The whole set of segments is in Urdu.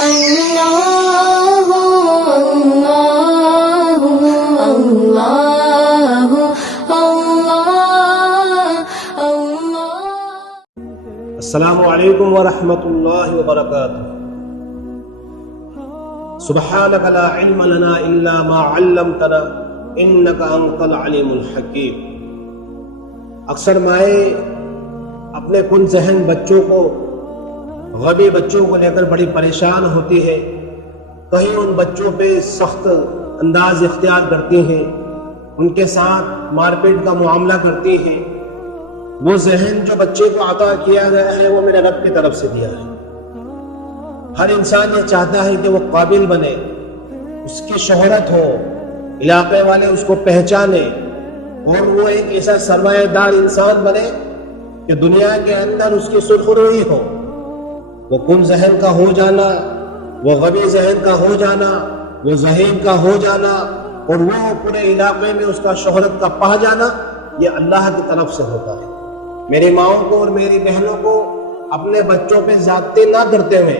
اللہ اللہ اللہ اللہ اللہ۔ السلام علیکم ورحمۃ اللہ وبرکاتہ۔ سبحانک لا علم لنا الا ما علمتنا انک انت العلیم الحکیم۔ اکثر مائیں اپنے کن ذہن بچوں کو، غبی بچوں کو لے کر بڑی پریشان ہوتی ہے۔ کہیں ان بچوں پہ سخت انداز اختیار کرتی ہیں، ان کے ساتھ مار پیٹ کا معاملہ کرتی ہیں۔ وہ ذہن جو بچے کو عطا کیا گیا ہے وہ میرے رب کی طرف سے دیا ہے۔ ہر انسان یہ چاہتا ہے کہ وہ قابل بنے، اس کی شہرت ہو، علاقے والے اس کو پہچانے، اور وہ ایک ایسا سرمایہ دار انسان بنے کہ دنیا کے اندر اس کی سرخروئی ہو۔ وہ کم ذہن کا ہو جانا، وہ غبی ذہن کا ہو جانا، وہ ذہین کا ہو جانا، اور وہ پورے علاقے میں اس کا شہرت کا پا جانا، یہ اللہ کی طرف سے ہوتا ہے۔ میری ماؤں کو اور میری بہنوں کو اپنے بچوں پہ زیادتی نہ کرتے ہوئے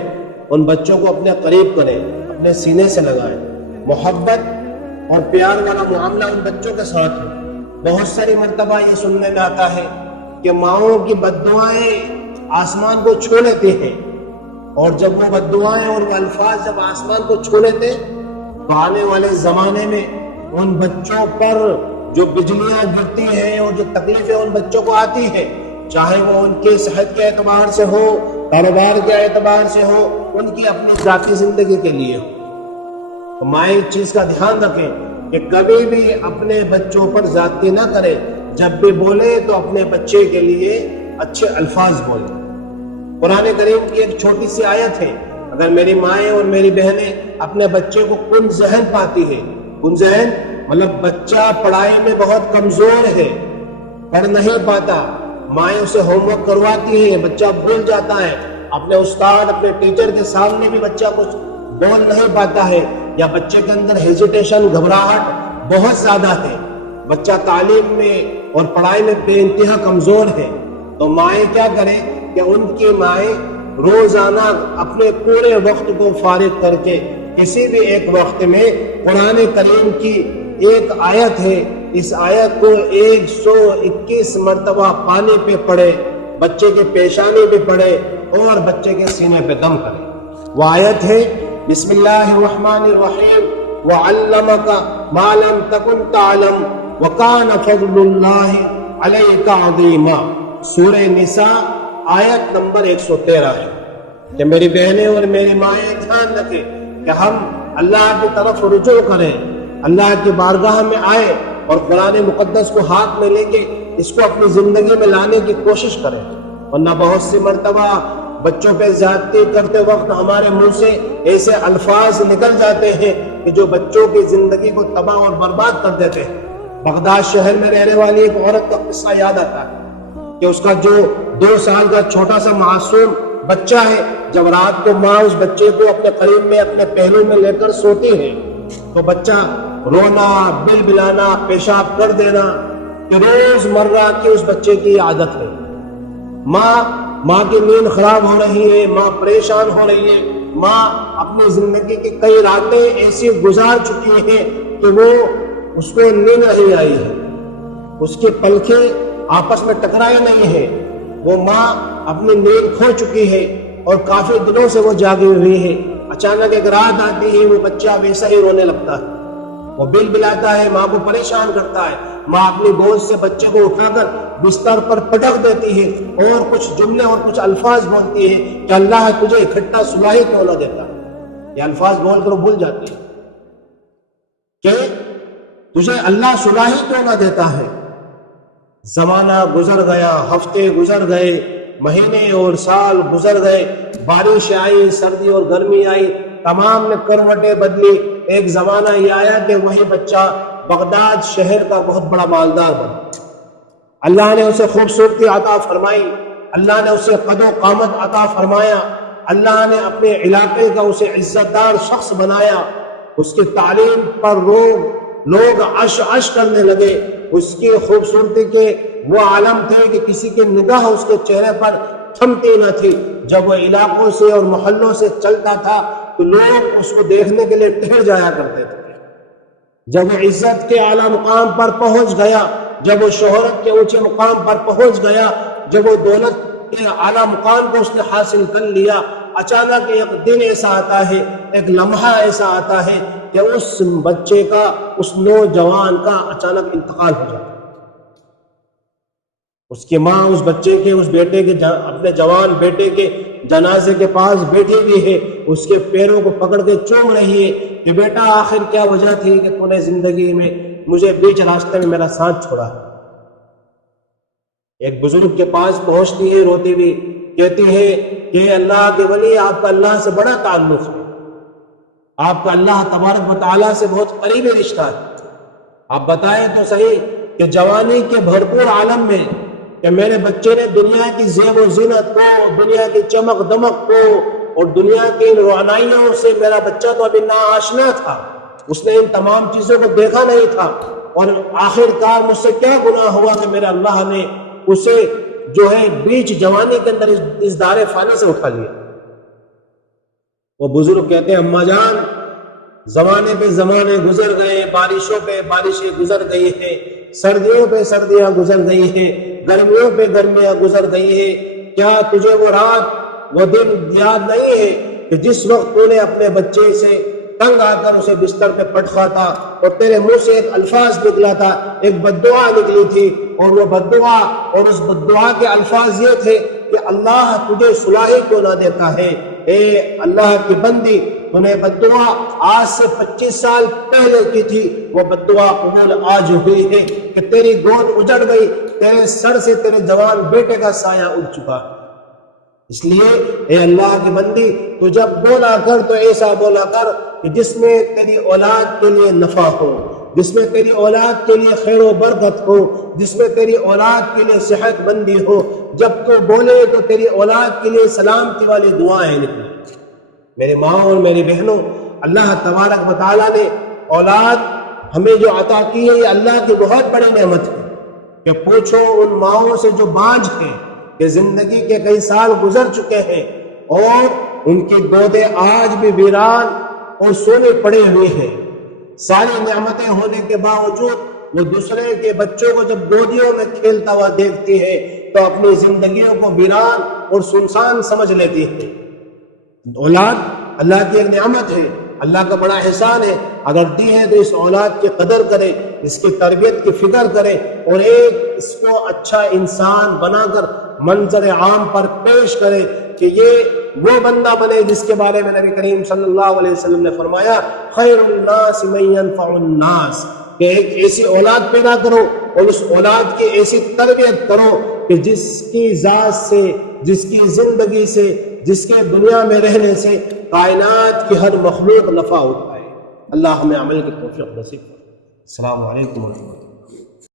ان بچوں کو اپنے قریب کریں، اپنے سینے سے لگائیں۔ محبت اور پیار والا معاملہ ان بچوں کے ساتھ ہو۔ بہت ساری مرتبہ یہ سننے میں آتا ہے کہ ماؤں کی بد دعائیں آسمان کو چھو لیتی ہیں، اور جب وہ بد دعائیں اور وہ الفاظ جب آسمان کو چھو لیتے تو آنے والے زمانے میں ان بچوں پر جو بجلیاں گرتی ہیں اور جو تکلیفیں ان بچوں کو آتی ہیں، چاہے وہ ان کی صحت کے اعتبار سے ہو، کاروبار کے اعتبار سے ہو، ان کی اپنی ذاتی زندگی کے لیے ہو۔ تو مائیں اس چیز کا دھیان رکھیں کہ کبھی بھی اپنے بچوں پر زیادتی نہ کریں۔ جب بھی بولیں تو اپنے بچے کے لیے اچھے الفاظ بولیں۔ قرآن کریم کی ایک چھوٹی سی آیت ہے، اگر میری مائیں اور میری بہنیں اپنے بچے کو کن ذہن پاتی ہے، کن ذہن مطلب بچہ پڑھائی میں بہت کمزور ہے، پڑھ نہیں پاتا، مائیں اسے ہوم ورک کرواتی ہیں، بچہ بھول جاتا ہے، اپنے استاد اپنے ٹیچر کے سامنے بھی بچہ کچھ بول نہیں پاتا ہے، یا بچے کے اندر ہیزیٹیشن، گھبراہٹ بہت زیادہ ہے، بچہ تعلیم میں اور پڑھائی میں بے انتہا کمزور ہے، تو مائیں کیا کریں کہ ان کی مائیں روزانہ اپنے پورے وقت کو فارغ کر کے کسی بھی ایک وقت میں قرآن کریم کی ایک آیت ہے، اس آیت کو 121 مرتبہ پانی پہ پڑھے، بچے کے پیشانی پہ پڑھے اور بچے کے سینے پہ دم کرے۔ وہ آیت ہے بسم اللہ الرحمن الرحیم وَعَلَّمَكَ مَا لَمْ تَكُنْ تَعْلَمْ وَكَانَ فَضْلُ اللَّهِ عَلَيْكَ عَظِيمًا۔ سورہ نساء آیت نمبر 113 ہے کہ میری بہنیں اور میری مائیں دھیان رکھیں کہ ہم اللہ کی طرف رجوع کریں، اللہ کی بارگاہ میں آئے اور قرآن مقدس کو ہاتھ میں لے کے اس کو اپنی زندگی میں لانے کی کوشش کریں، ورنہ بہت سی مرتبہ بچوں پہ زیادتی کرتے وقت ہمارے منہ سے ایسے الفاظ نکل جاتے ہیں کہ جو بچوں کی زندگی کو تباہ اور برباد کر دیتے ہیں۔ بغداد شہر میں رہنے والی ایک عورت کا قصہ یاد آتا ہے کہ اس کا جو 2 سال کا چھوٹا سا معصوم بچہ ہے، جب رات کو ماں اس بچے کو اپنے قریب میں اپنے پہلو میں لے کر سوتی ہے تو بچہ رونا، بل بلانا، پیشاب کر دینا، کہ روز مرہ کی اس بچے کی عادت ہے۔ ماں کی نیند خراب ہو رہی ہے، ماں پریشان ہو رہی ہے، ماں اپنی زندگی کی کئی راتیں ایسی گزار چکی ہیں کہ وہ اس کو نیند نہیں آئی ہے، اس کی پلکیں آپس میں ٹکرائے نہیں ہیں، وہ ماں اپنی نیند کھو چکی ہے اور کافی دنوں سے وہ جاگی ہوئی ہے۔ اچانک ایک رات آتی ہے، وہ بچہ ویسا ہی رونے لگتا ہے، وہ بل بلاتا ہے، ماں کو پریشان کرتا ہے۔ ماں اپنی گود سے بچے کو اٹھا کر بستر پر پٹک دیتی ہے اور کچھ جملے اور کچھ الفاظ بولتی ہے کہ اللہ تجھے اکٹھا صلاحی کیوں نہ دیتا۔ یہ الفاظ بول کر وہ بھول جاتی ہے کہ تجھے اللہ صلاحی کیوں نہ دیتا ہے۔ زمانہ گزر گیا، ہفتے گزر گئے، مہینے اور سال گزر گئے، بارش آئی، سردی اور گرمی آئی، تمام نے کروٹیں بدلی۔ ایک زمانہ یہ آیا کہ وہی بچہ بغداد شہر کا بہت بڑا مالدار بنا۔ اللہ نے اسے خوبصورتی عطا فرمائی، اللہ نے اسے قد و قامت عطا فرمایا، اللہ نے اپنے علاقے کا اسے عزت دار شخص بنایا۔ اس کی تعلیم پر لوگ عش کرنے لگے، اس کی خوبصورتی کے وہ عالم تھے کہ کسی کی نگاہ اس کے چہرے پر تھمتی نہ تھی. جب وہ علاقوں سے اور محلوں سے چلتا تھا تو لوگ اس کو دیکھنے کے لیے ٹھہر جایا کرتے تھے. جب وہ عزت کے اعلیٰ مقام پر پہنچ گیا، جب وہ شہرت کے اونچے مقام پر پہنچ گیا، جب وہ دولت کے اعلیٰ مقام کو اس نے حاصل کر لیا، اچانک ایک دن ایسا آتا ہے، ایک لمحہ ایسا آتا ہے کہ اس بچے کا، اس نوجوان کا اچانک انتقال ہو جاتا ہے. اس کی ماں اس بچے کے، اس بیٹے کے، اپنے جوان بیٹے کے جنازے کے پاس بیٹھی ہوئی ہے، اس کے پیروں کو پکڑ کے چوم رہی ہے کہ بیٹا آخر کیا وجہ تھی کہ تو نے زندگی میں مجھے بیچ راستے میں میرا ساتھ چھوڑا. ایک بزرگ کے پاس پہنچتی ہے روتی ہوئی، کہتی ہے کہ اللہ کے ولی، آپ کا اللہ سے بڑا تعلق ہے، آپ کا اللہ تبارک و تعالیٰ سے بہت قریبی رشتہ ہے. آپ بتائیں تو صحیح کہ جوانی کے بھرپور عالم میں کہ میرے بچے نے دنیا کی زیب و زینت کو، دنیا کی چمک دمک کو اور دنیا کی روانائیوں سے میرا بچہ تو ابھی ناآشنا تھا، اس نے ان تمام چیزوں کو دیکھا نہیں تھا، اور آخر کار مجھ سے کیا گناہ ہوا کہ میرے اللہ نے اسے جو ہے بیچ جوانی کے اندر اس دار فانی سے اٹھا لیا. وہ بزرگ کہتے ہیں اماں جان، زمانے پہ زمانے گزر گئے، بارشوں پہ بارشیں گزر گئی ہیں، سردیوں پہ سردیاں گزر گئی ہیں، گرمیوں پہ گرمیاں گزر گئی ہیں. کیا تجھے وہ رات، وہ دن یاد نہیں ہے کہ جس وقت تو نے اپنے بچے سے تنگ آ کر اسے بستر پہ پٹخا تھا اور تیرے منہ سے ایک الفاظ نکلا تھا، ایک بددعا نکلی تھی، اور وہ بددعا اور اس بددعا کے الفاظ یہ تھے کہ اللہ تجھے صلاحی کیوں نہ دیتا ہے؟ اے اللہ کی بندی، تو نے بددعا آج سے 25 سال پہلے کی تھی، وہ بددعا قبول آج ہوئی ہے کہ تیری گود اجڑ گئی، تیرے سر سے تیرے جوان بیٹے کا سایہ اٹھ چکا. اس لیے اے اللہ کی بندی، تو جب بولا کر تو ایسا بولا کر کہ جس میں تیری اولاد کے لیے نفع ہو، جس میں تیری اولاد کے لیے خیر و برکت ہو، جس میں تیری اولاد کے لیے صحت مندی ہو. جب تو بولے تو تیری اولاد کے لیے سلامتی والی دعائیں نکلیں. میرے ماں اور میری بہنوں، اللہ تبارک و تعالیٰ نے اولاد ہمیں جو عطا کی ہے، یہ اللہ کی بہت بڑی نعمت ہے. کہ پوچھو ان ماؤں سے جو باج ہیں، کہ زندگی کے کئی سال گزر چکے ہیں اور ان کی گودیں آج بھی ویران اور سونے پڑے ہوئے ہیں. ساری نعمتیں ہونے کے باوجود وہ دوسرے کے بچوں کو جب گودیوں میں کھیلتا ہوا دیکھتی ہے تو اپنی زندگیوں کو ویران اور سنسان سمجھ لیتی ہے. اولاد اللہ کی ایک نعمت ہے، اللہ کا بڑا احسان ہے. اگر دی ہے تو اس اولاد کی قدر کرے، اس کی تربیت کی فکر کرے، اور ایک اس کو اچھا انسان بنا کر منظر عام پر پیش کرے کہ یہ وہ بندہ بنے جس کے بارے میں نبی کریم صلی اللہ علیہ وسلم نے فرمایا خیر الناس من ينفع الناس، کہ ایک ایسی اولاد پیدا کرو اور اس اولاد کی ایسی تربیت کرو کہ جس کی ذات سے، جس کی زندگی سے، جس کے دنیا میں رہنے سے کائنات کی ہر مخلوق نفع اٹھائے. اللہ ہمیں عمل کی توفیق نصیب کرے. السلام علیکم ورحمۃ اللہ.